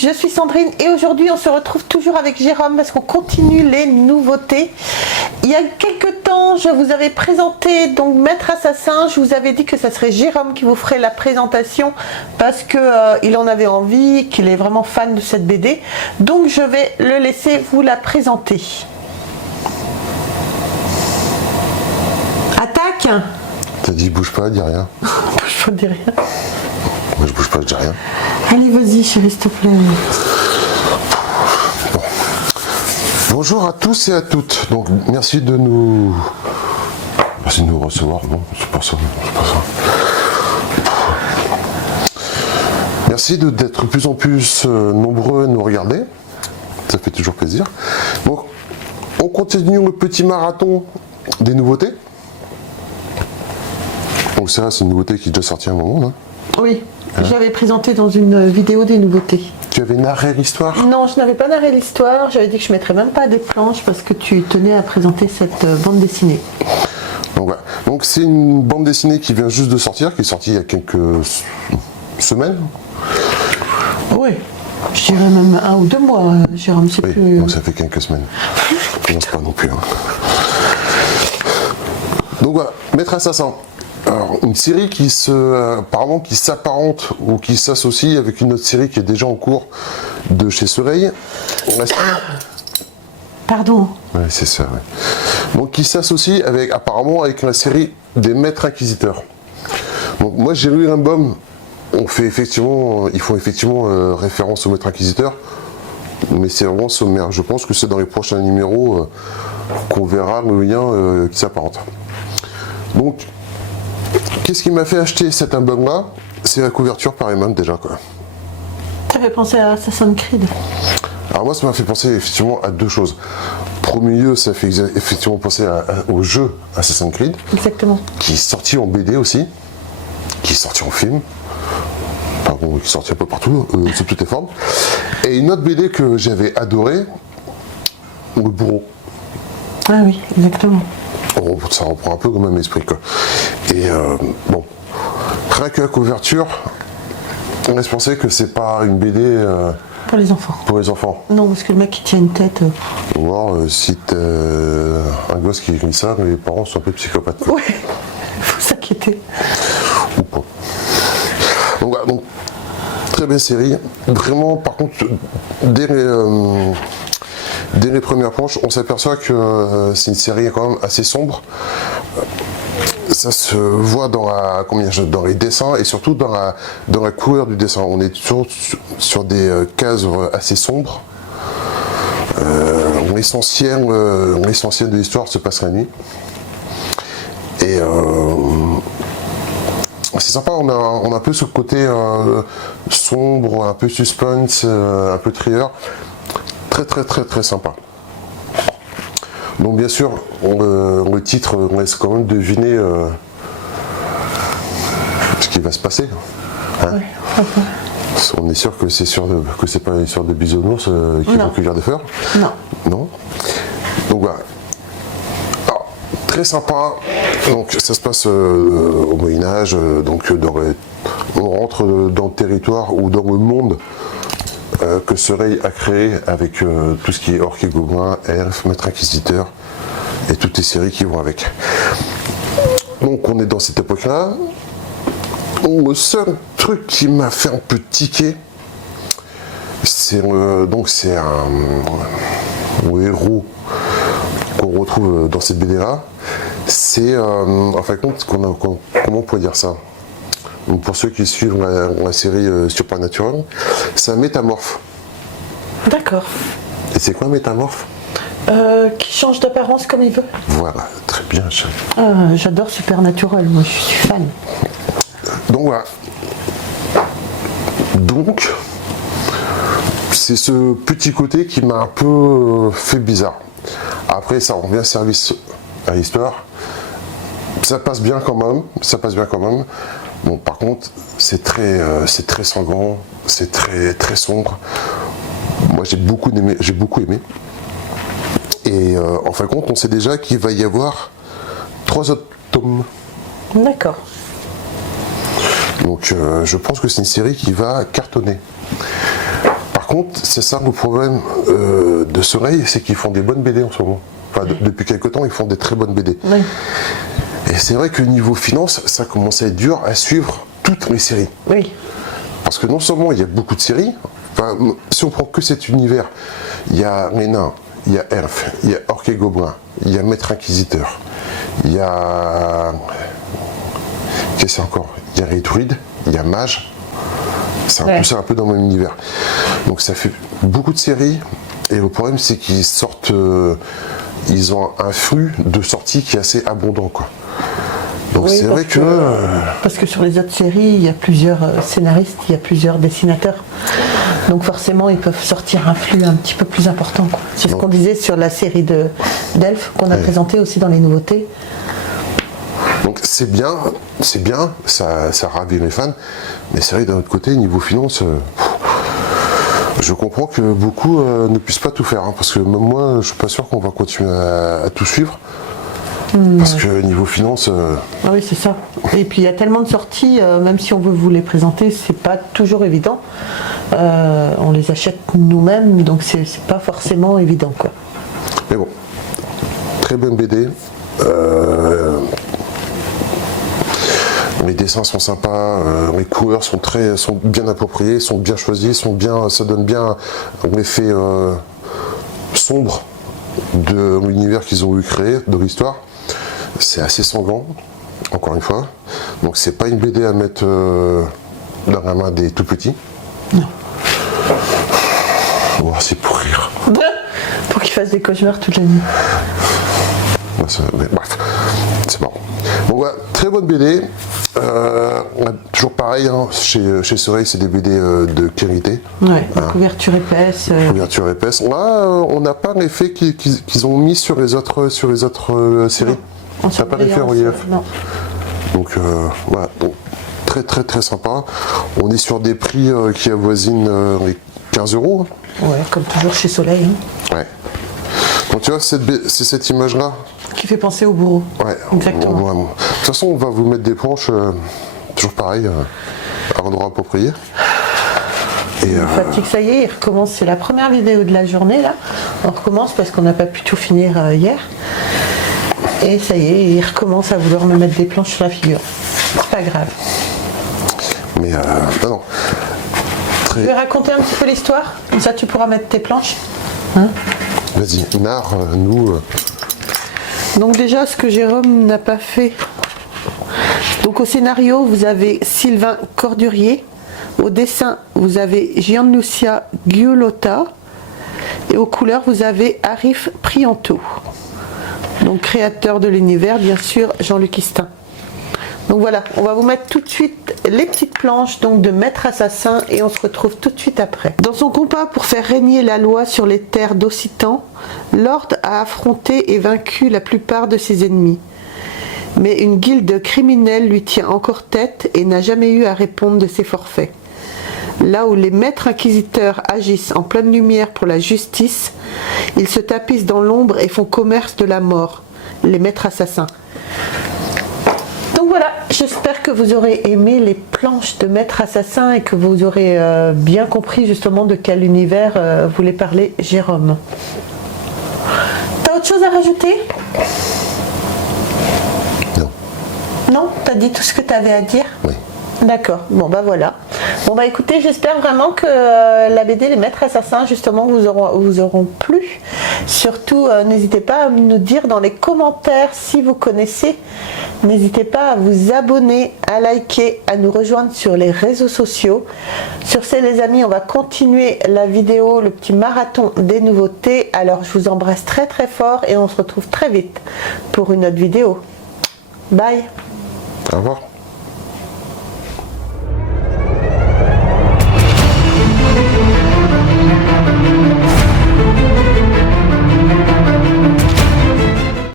je suis Sandrine et aujourd'hui on se retrouve toujours avec Jérôme parce qu'on continue les nouveautés. Il y a quelques temps, je vous avais présenté donc Maître Assassin. Je vous avais dit que ça serait Jérôme qui vous ferait la présentation parce que il en avait envie, qu'il est vraiment fan de cette BD. Donc je vais le laisser vous la présenter. Attaque. T'as dit bouge pas, dis rien. Bouge pas, dis rien. Moi je bouge pas, je dis rien. Allez, vas-y chérie, s'il te plaît. Bon. Bonjour à tous et à toutes. Donc merci de nous recevoir. Non, c'est pas ça. Merci d'être de plus en plus nombreux à nous regarder. Ça fait toujours plaisir. Donc on continue le petit marathon des nouveautés. Donc ça, c'est une nouveauté qui est déjà sortie à un moment, là. Oui, j'avais présenté dans une vidéo des nouveautés. Tu avais narré l'histoire? Non, je n'avais pas narré l'histoire. J'avais dit que je ne mettrais même pas des planches parce que tu tenais à présenter cette bande dessinée. Donc voilà. Donc c'est une bande dessinée qui vient juste de sortir, qui est sortie il y a quelques semaines. Oui, je dirais même 1 ou 2 mois, Jérôme. C'est oui, plus... donc ça fait quelques semaines. Je pense pas non plus. Hein. Donc voilà, Maître Assassin. Alors, une série qui apparemment qui s'apparente ou qui s'associe avec une autre série qui est déjà en cours de chez Soleil. Pardon. Ouais, c'est ça. Ouais. Donc qui s'associe apparemment avec la série des Maîtres Inquisiteurs. Donc moi j'ai lu l'album. Ils font effectivement référence aux Maîtres Inquisiteurs, mais c'est vraiment sommaire. Je pense que c'est dans les prochains numéros qu'on verra le lien qui s'apparente. Donc qu'est-ce qui m'a fait acheter cet album-là? C'est la couverture par Eman déjà, quoi. Ça fait penser à Assassin's Creed. Alors moi, ça m'a fait penser effectivement à deux choses. Premier lieu, ça fait effectivement penser au jeu Assassin's Creed. Exactement. Qui est sorti en BD aussi, qui est sorti en film. Pardon, qui est sorti un peu partout, sous toutes les formes. Et une autre BD que j'avais adorée, Le Bourreau. Ah oui, exactement. Ça reprend un peu le même esprit, quoi. Et bon, rien que la couverture, on laisse penser que c'est pas une BD pour les enfants. Pour les enfants. Non, parce que le mec il tient une tête. Ou alors, si t'es un gosse qui écrit ça, les parents sont un peu psychopathes. Oui, faut s'inquiéter. Ou pas. Donc voilà, donc, très belle série. Vraiment, par contre, dès les premières planches, on s'aperçoit que c'est une série quand même assez sombre. Ça se voit dans les dessins et surtout dans la couleur du dessin. On est toujours sur des cases assez sombres. L'essentiel de l'histoire se passe la nuit. Et c'est sympa, on a un peu ce côté sombre, un peu suspense, un peu thriller. Très sympa. Donc bien sûr, le titre laisse quand même deviner ce qui va se passer. Hein, oui, okay. On est sûr que c'est pas une histoire de bisounours qui vont cueillir des fleurs. Non. Non. Donc voilà. Alors, très sympa. Donc ça se passe au Moyen-Âge. Donc on rentre dans le territoire ou dans le monde que Soleil a créé avec tout ce qui est orques et gobelins, elfes, maîtres inquisiteurs et toutes les séries qui vont avec. Donc on est dans cette époque-là. Le seul truc qui m'a fait un peu tiquer, c'est un héros qu'on retrouve dans cette BD-là. C'est en fin de compte, comment on pourrait dire ça? Donc pour ceux qui suivent la série Supernatural, c'est un métamorphe. D'accord. Et c'est quoi un métamorphe? Qui change d'apparence comme il veut. Voilà, très bien. J'adore Supernatural, moi je suis fan. Donc voilà. Donc, c'est ce petit côté qui m'a un peu fait bizarre. Après, ça rend bien service à l'histoire. Ça passe bien quand même. Bon, par contre, c'est très sanglant, c'est très sombre. Moi, j'ai beaucoup aimé. Et en fin de compte, on sait déjà qu'il va y avoir 3 autres tomes. D'accord. Donc, je pense que c'est une série qui va cartonner. Par contre, c'est ça le problème de Soleil, c'est qu'ils font des bonnes BD en ce moment. Enfin, depuis quelques temps, ils font des très bonnes BD. Oui. Et c'est vrai que niveau finance, ça commence à être dur à suivre toutes les séries. Oui. Parce que non seulement il y a beaucoup de séries, enfin, si on prend que cet univers, il y a les nains, il y a Elf, il y a Orc et Gobelin, il y a Maître Inquisiteur, il y a... Qu'est-ce que c'est encore? Il y a les druides, il y a Mage. C'est un peu dans le même univers. Donc ça fait beaucoup de séries. Et le problème, c'est qu'ils sortent... ils ont un flux de sorties qui est assez abondant, quoi. Donc oui, c'est vrai que... Parce que sur les autres séries, il y a plusieurs scénaristes, il y a plusieurs dessinateurs. Donc forcément, ils peuvent sortir un flux un petit peu plus important, quoi. C'est ce qu'on disait sur la série d'Elf qu'on a présenté aussi dans les nouveautés. Donc c'est bien, ça ravit les fans, mais c'est vrai d'un autre côté, niveau finance, je comprends que beaucoup ne puissent pas tout faire, hein, parce que même moi, je suis pas sûr qu'on va continuer à tout suivre, parce que niveau finance... Ah oui, c'est ça. Et puis il y a tellement de sorties, même si on veut vous les présenter, c'est pas toujours évident. On les achète nous-mêmes, donc c'est pas forcément évident, quoi. Mais bon, très bonne BD. Les dessins sont sympas, les couleurs sont bien appropriées, sont bien choisies, ça donne bien un effet sombre de l'univers qu'ils ont eu créé, de l'histoire. C'est assez sanglant, encore une fois. Donc c'est pas une BD à mettre dans la main des tout petits. Non. Oh, c'est pour rire. Pour qu'ils fassent des cauchemars toute la nuit. Mais bref, c'est marrant. Bon, voilà, très bonne BD. Toujours pareil, hein, chez Soleil, c'est des BD de qualité. Ouais, couverture épaisse. Couverture épaisse. Là, on n'a pas l'effet qu'ils ont mis sur les autres séries. On n'a pas l'effet relief. Non. Donc voilà, donc, très très très sympa. On est sur des prix qui avoisinent les 15 €. Ouais, comme toujours chez Soleil. Hein. Ouais. Donc tu vois, c'est cette image-là. Qui fait penser au bourreau. Ouais, exactement. De toute façon, on va vous mettre des planches, toujours pareil, à l'endroit approprié. Et Fatigue, ça y est, il recommence. C'est la première vidéo de la journée, là. On recommence parce qu'on n'a pas pu tout finir hier. Et ça y est, il recommence à vouloir me mettre des planches sur la figure. C'est pas grave. Mais non. Tu veux raconter un petit peu l'histoire? Comme ça, tu pourras mettre tes planches. Hein? Vas-y, narre, nous... Donc déjà, ce que Jérôme n'a pas fait. Donc au scénario, vous avez Sylvain Cordurier. Au dessin, vous avez Gianlucia Giulotta. Et aux couleurs, vous avez Arif Prianto. Donc créateur de l'univers, bien sûr, Jean-Luc Istin. Donc voilà, on va vous mettre tout de suite les petites planches donc de Maître Assassin et on se retrouve tout de suite après. Dans son combat pour faire régner la loi sur les terres d'Occitan, Lord a affronté et vaincu la plupart de ses ennemis. Mais une guilde criminelle lui tient encore tête et n'a jamais eu à répondre de ses forfaits. Là où les maîtres inquisiteurs agissent en pleine lumière pour la justice, ils se tapissent dans l'ombre et font commerce de la mort, les maîtres assassins. Donc voilà, j'espère que vous aurez aimé les planches de Maître Assassin et que vous aurez bien compris justement de quel univers voulait parler Jérôme. T'as autre chose à rajouter? Non. Non? T'as dit tout ce que t'avais à dire? Oui. D'accord, bon bah voilà. Bon bah écoutez, j'espère vraiment que la BD Les Maîtres Assassins justement vous auront plu. Surtout n'hésitez pas à nous dire dans les commentaires si vous connaissez. N'hésitez pas à vous abonner, à liker, à nous rejoindre sur les réseaux sociaux. Sur ce les amis, on va continuer la vidéo, le petit marathon des nouveautés. Alors je vous embrasse très très fort et on se retrouve très vite pour une autre vidéo. Bye. Au revoir.